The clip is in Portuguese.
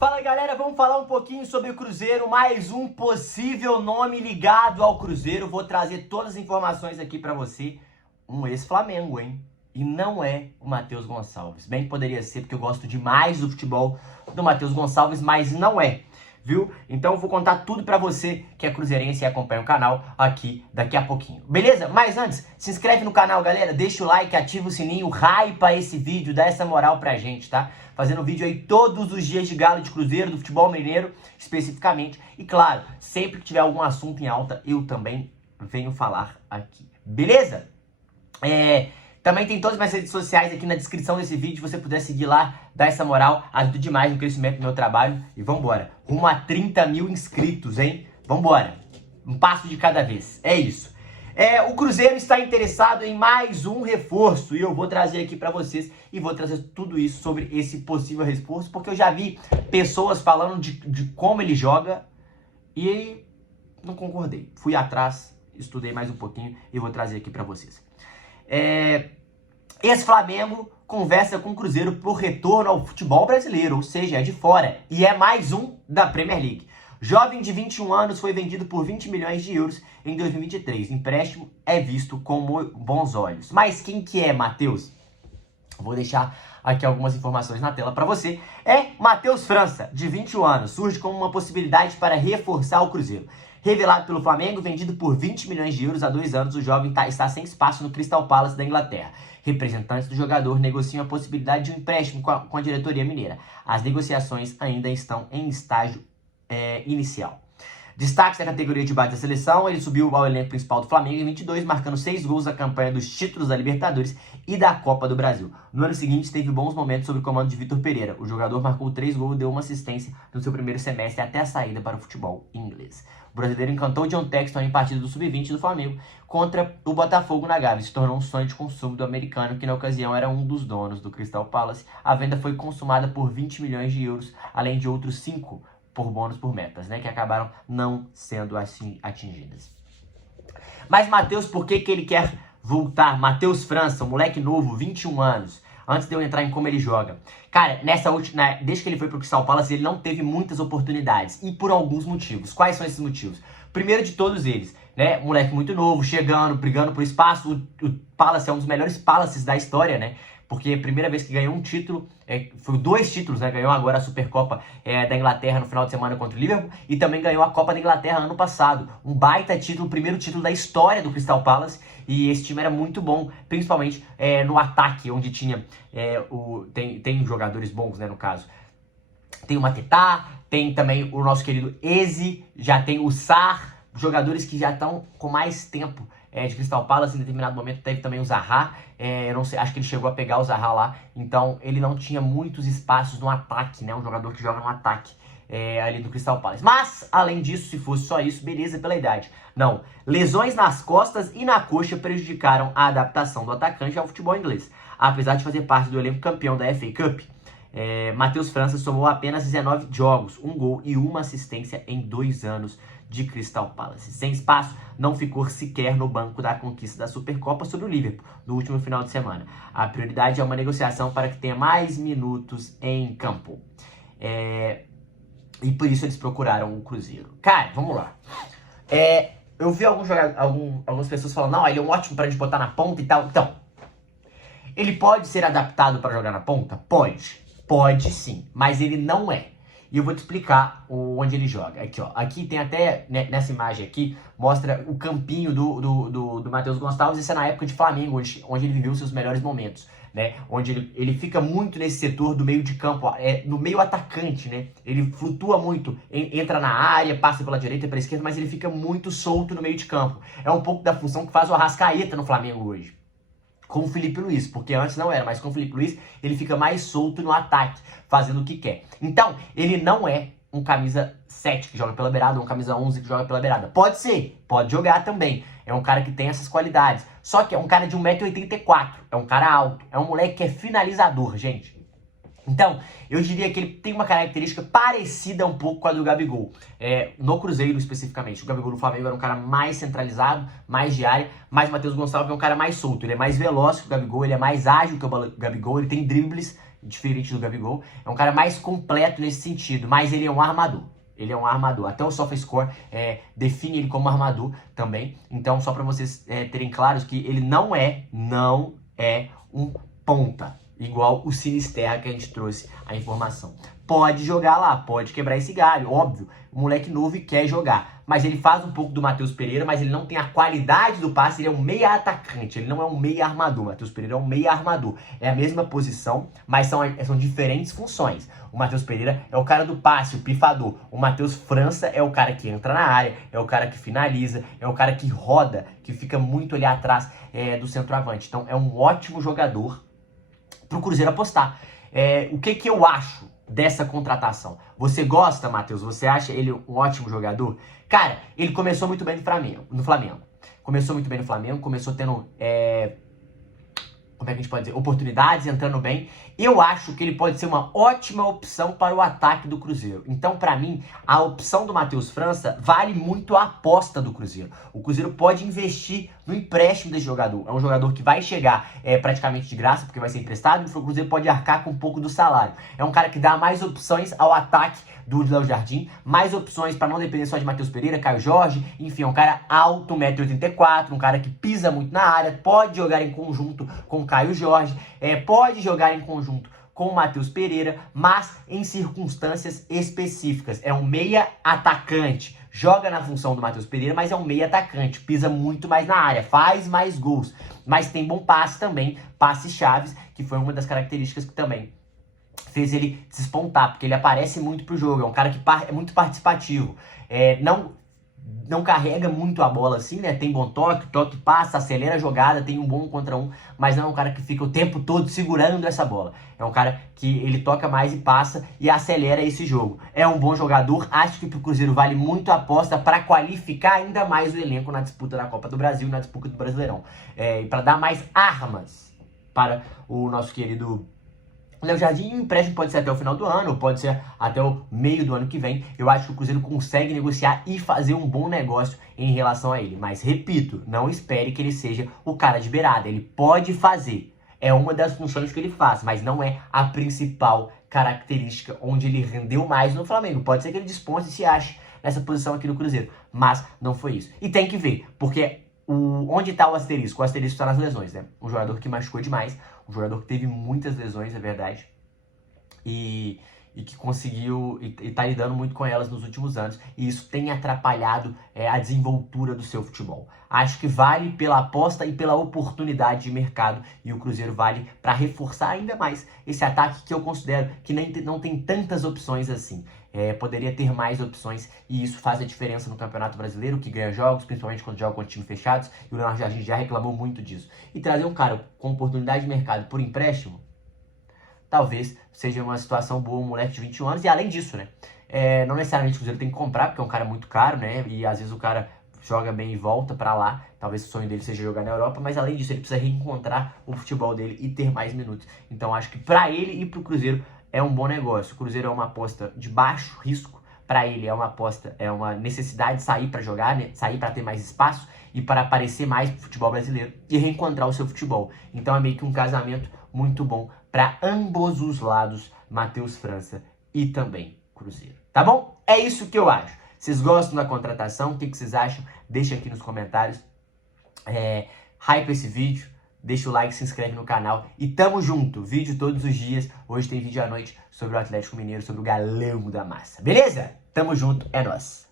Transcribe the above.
Fala galera, vamos falar um pouquinho sobre o Cruzeiro, mais um possível nome ligado ao Cruzeiro. Vou trazer todas as informações aqui pra você. Um ex-Flamengo, hein? E não é o Matheus Gonçalves. Bem que poderia ser, porque eu gosto demais do futebol do Matheus Gonçalves, mas não é, viu? Então eu vou contar tudo pra você que é cruzeirense e acompanha o canal aqui daqui a pouquinho. Beleza? Mas antes, se inscreve no canal, galera, deixa o like, ativa o sininho, hypa esse vídeo, dá essa moral pra gente, tá? Fazendo vídeo aí todos os dias de Galo de Cruzeiro, do futebol mineiro especificamente. E claro, sempre que tiver algum assunto em alta, eu também venho falar aqui. Beleza? Também tem todas as minhas redes sociais aqui na descrição desse vídeo. Se você puder seguir lá, dar essa moral, ajuda demais no crescimento do meu trabalho. E vambora. Rumo a 30 mil inscritos, hein? Vambora. Um passo de cada vez. É isso. O Cruzeiro está interessado em mais um reforço e eu vou trazer aqui pra vocês e vou trazer tudo isso sobre esse possível reforço, porque eu já vi pessoas falando de como ele joga e não concordei. Fui atrás, estudei mais um pouquinho e vou trazer aqui pra vocês. Ex-Flamengo conversa com o Cruzeiro por retorno ao futebol brasileiro, ou seja, é de fora, e é mais um da Premier League. Jovem de 21 anos foi vendido por 20 milhões de euros em 2023. Empréstimo é visto com bons olhos. Mas quem que é Matheus? Vou deixar aqui algumas informações na tela para você. É Matheus França, de 21 anos. Surge como uma possibilidade para reforçar o Cruzeiro. Revelado pelo Flamengo, vendido por 20 milhões de euros há 2 anos, o jovem está sem espaço no Crystal Palace da Inglaterra. Representantes do jogador negociam a possibilidade de um empréstimo com a diretoria mineira. As negociações ainda estão em estágio inicial. Destaque da categoria de base da seleção, ele subiu ao elenco principal do Flamengo em 22, marcando 6 gols na campanha dos títulos da Libertadores e da Copa do Brasil. No ano seguinte, teve bons momentos sob o comando de Vitor Pereira. O jogador marcou 3 gols e deu uma assistência no seu primeiro semestre até a saída para o futebol inglês. O brasileiro encantou John Texton em partida do Sub-20 do Flamengo contra o Botafogo na Gávea. Se tornou um sonho de consumo do americano, que na ocasião era um dos donos do Crystal Palace. A venda foi consumada por 20 milhões de euros, além de outros 5 por bônus por metas, né, que acabaram não sendo assim atingidas. Mas Matheus, por que ele quer voltar? Matheus França, um moleque novo, 21 anos. Antes de eu entrar em como ele joga. Cara, desde que ele foi pro Crystal Palace, ele não teve muitas oportunidades. E por alguns motivos. Quais são esses motivos? Primeiro de todos eles, né? Moleque muito novo, chegando, brigando por espaço. O Palace é um dos melhores Palaces da história, né? Porque a primeira vez que ganhou um título, foi 2 títulos, né? Ganhou agora a Supercopa da Inglaterra no final de semana contra o Liverpool e também ganhou a Copa da Inglaterra ano passado. Um baita título, o primeiro título da história do Crystal Palace, e esse time era muito bom, principalmente no ataque, onde tinha, tem jogadores bons, né, no caso. Tem o Mateta, tem também o nosso querido Eze, já tem o Sarr, jogadores que já estão com mais tempo de Crystal Palace. Em determinado momento teve também o Zaha, eu não sei, acho que ele chegou a pegar o Zaha lá, então ele não tinha muitos espaços no ataque, né, um jogador que joga no ataque ali do Crystal Palace. Mas, além disso, se fosse só isso, beleza pela idade. Não, lesões nas costas e na coxa prejudicaram a adaptação do atacante ao futebol inglês. Apesar de fazer parte do elenco campeão da FA Cup, Matheus França somou apenas 19 jogos, 1 gol e 1 assistência em 2 anos de Crystal Palace. Sem espaço, não ficou sequer no banco da conquista da Supercopa sobre o Liverpool no último final de semana. A prioridade é uma negociação para que tenha mais minutos em campo. E por isso eles procuraram o Cruzeiro. Cara, vamos lá. Eu vi algumas pessoas falando, não, ele é um ótimo para a gente botar na ponta e tal. Então, ele pode ser adaptado para jogar na ponta? Pode. Pode sim, mas ele não é. E eu vou te explicar onde ele joga. Aqui, ó. Aqui tem até, né, nessa imagem aqui, mostra o campinho do Matheus Gonçalves. Isso é na época de Flamengo, onde ele viveu seus melhores momentos, né? Onde ele fica muito nesse setor do meio de campo, no meio atacante, né? Ele flutua muito, entra na área, passa pela direita e pela esquerda, mas ele fica muito solto no meio de campo. É um pouco da função que faz o Arrascaeta no Flamengo hoje, com o Felipe Luiz, porque antes não era, mas com o Felipe Luiz ele fica mais solto no ataque, fazendo o que quer. Então, ele não é um camisa 7 que joga pela beirada, ou um camisa 11 que joga pela beirada. Pode ser, pode jogar também. É um cara que tem essas qualidades. Só que é um cara de 1,84 m, é um cara alto, é um moleque que é finalizador, gente. Então, eu diria que ele tem uma característica parecida um pouco com a do Gabigol. No Cruzeiro, especificamente. O Gabigol no Flamengo era um cara mais centralizado, mais de área, mas o Matheus Gonçalves é um cara mais solto. Ele é mais veloz que o Gabigol, ele é mais ágil que o Gabigol, ele tem dribles diferente do Gabigol. É um cara mais completo nesse sentido, mas ele é um armador. Ele é um armador. Até o SofaScore define ele como armador também. Então, só para vocês terem claros que ele não é um ponta, igual o Sinisterra que a gente trouxe a informação. Pode jogar lá, pode quebrar esse galho, óbvio. O moleque novo e quer jogar. Mas ele faz um pouco do Matheus Pereira, mas ele não tem a qualidade do passe, ele é um meia atacante, ele não é um meia armador. O Matheus Pereira é um meia armador. É a mesma posição, mas são diferentes funções. O Matheus Pereira é o cara do passe, o pifador. O Matheus França é o cara que entra na área, é o cara que finaliza, é o cara que roda, que fica muito ali atrás do centroavante. Então é um ótimo jogador pro Cruzeiro apostar. O que eu acho dessa contratação? Você gosta, Matheus? Você acha ele um ótimo jogador? Cara, ele começou muito bem no Flamengo. Começou muito bem no Flamengo, começou tendo, como é que a gente pode dizer, oportunidades, entrando bem. Eu acho que ele pode ser uma ótima opção para o ataque do Cruzeiro. Então, para mim, a opção do Matheus França vale muito a aposta do Cruzeiro. O Cruzeiro pode investir no empréstimo desse jogador. É um jogador que vai chegar praticamente de graça, porque vai ser emprestado, e o Cruzeiro pode arcar com um pouco do salário. É um cara que dá mais opções ao ataque do Léo Jardim, mais opções para não depender só de Matheus Pereira, Caio Jorge, enfim, é um cara alto, 1,84 m, um cara que pisa muito na área, pode jogar em conjunto com Caio Jorge, pode jogar em conjunto com o Matheus Pereira, mas em circunstâncias específicas. É um meia atacante, joga na função do Matheus Pereira, mas é um meia atacante, pisa muito mais na área, faz mais gols, mas tem bom passe também, passes chaves, que foi uma das características que também fez ele despontar, porque ele aparece muito pro jogo, é um cara que é muito participativo, não carrega muito a bola assim, né? Tem bom toque passa, acelera a jogada, tem um bom contra um, mas não é um cara que fica o tempo todo segurando essa bola. É um cara que ele toca mais e passa e acelera esse jogo. É um bom jogador, acho que pro Cruzeiro vale muito a aposta para qualificar ainda mais o elenco na disputa da Copa do Brasil e na disputa do Brasileirão. E para dar mais armas para o nosso querido Léo Jardim. O empréstimo pode ser até o final do ano, pode ser até o meio do ano que vem. Eu acho que o Cruzeiro consegue negociar e fazer um bom negócio em relação a ele. Mas, repito, não espere que ele seja o cara de beirada. Ele pode fazer. É uma das funções que ele faz, mas não é a principal característica onde ele rendeu mais no Flamengo. Pode ser que ele desponte e se ache nessa posição aqui no Cruzeiro, mas não foi isso. E tem que ver, porque onde está o asterisco? O asterisco está nas lesões, né? Um jogador que machucou demais, um jogador que teve muitas lesões, é verdade, e que conseguiu e tá lidando muito com elas nos últimos anos, e isso tem atrapalhado a desenvoltura do seu futebol. Acho que vale pela aposta e pela oportunidade de mercado, e o Cruzeiro vale para reforçar ainda mais esse ataque que eu considero que não tem tantas opções assim. Poderia ter mais opções, e isso faz a diferença no Campeonato Brasileiro, que ganha jogos, principalmente quando joga com times fechados, e o Leonardo Jardim já reclamou muito disso. E trazer um cara com oportunidade de mercado por empréstimo, talvez seja uma situação boa, um moleque de 21 anos, e além disso, né, não necessariamente o Cruzeiro tem que comprar, porque é um cara muito caro, né, e às vezes o cara joga bem e volta pra lá, talvez o sonho dele seja jogar na Europa, mas além disso ele precisa reencontrar o futebol dele e ter mais minutos. Então acho que pra ele e pro Cruzeiro é um bom negócio. O Cruzeiro é uma aposta de baixo risco, pra ele é uma aposta, é uma necessidade de sair pra jogar, né, sair pra ter mais espaço e para aparecer mais pro futebol brasileiro e reencontrar o seu futebol. Então é meio que um casamento muito bom para ambos os lados, Matheus França e também Cruzeiro. Tá bom? É isso que eu acho. Vocês gostam da contratação? O que vocês acham? Deixa aqui nos comentários. Hype esse vídeo, deixa o like, se inscreve no canal e tamo junto. Vídeo todos os dias. Hoje tem vídeo à noite sobre o Atlético Mineiro, sobre o Galão da Massa. Beleza? Tamo junto, é nóis.